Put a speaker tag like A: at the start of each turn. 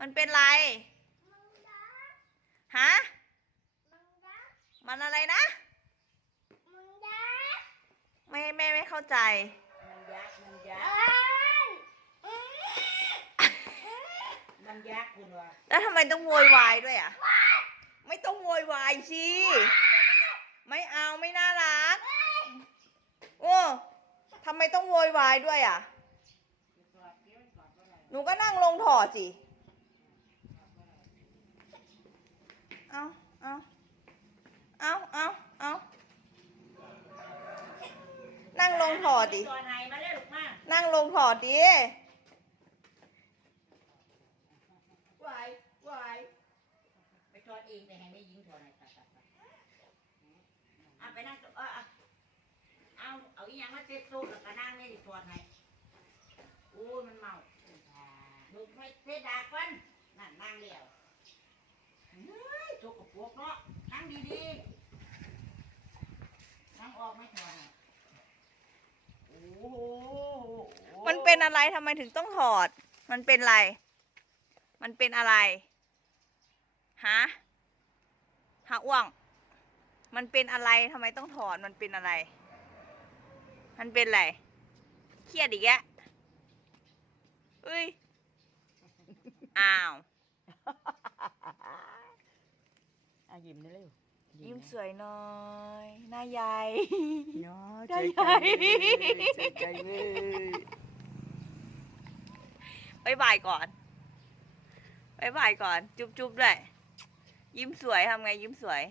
A: มันเป็นไรฮะมันอะไรนะไม่ไม่ไม่เข้าใจ
B: มันยักษ์มันยักษ์มันยักษ์คุณวะ
A: แล้วทำไมต้องโวยวายด้วยอะ ไม่ต้องโวยวายสิไม่เอาไม่น่ารัก โอ้ทำไมต้องโวยวายด้วยอะ
B: กอดเกี้ยวกอดว่าอะไร
A: หนูก็นั่งลงถอดสิ เอาเอาเอาเอาเอานั่งลงถอดดิ
B: ตัวไหนมาเร็วลูกมา
A: นั่งลงถอดดิวายวาย
B: ไปถอดเองแต่ให้ไม่ยิงถอดไหนตัดตัดตัดเอาไปนั่งตัวเออเอาเอาเอาอีหยังมาเซ็ตตู้แล้วก็นั่งนี่ดิถอดให้โอ้ยมันเมาดู ไม่เซ็ตดากันนั่นนั่งเลี้ยวเฮ้ยตัวกระปรงเนาะนั่งดีๆนั่งออกไม่ถอดให้โอ้โห
A: มันเป็นอะไรทำไมถึงต้องถอด มันเป็นอะไร มันเป็นอะไรฮะฮะอ้วง มันเป็นอะไรทำไมต้องถอด มันเป็นอะไร มันเป็นอะไร เครียดอีกแล้วเอ้ย อ้าว
B: อะยิ้มได้เร็ว
A: ยิ้มสวยหน้อยหน้าใหญ่
B: เนาะ
A: ใจ
B: ใจ
A: ใจ
B: ใจเลย
A: บายบายก่อนบายบายก่อน จุ๊บจุ๊บด้วย ยิ้มสวยทำไงยิ้มสวย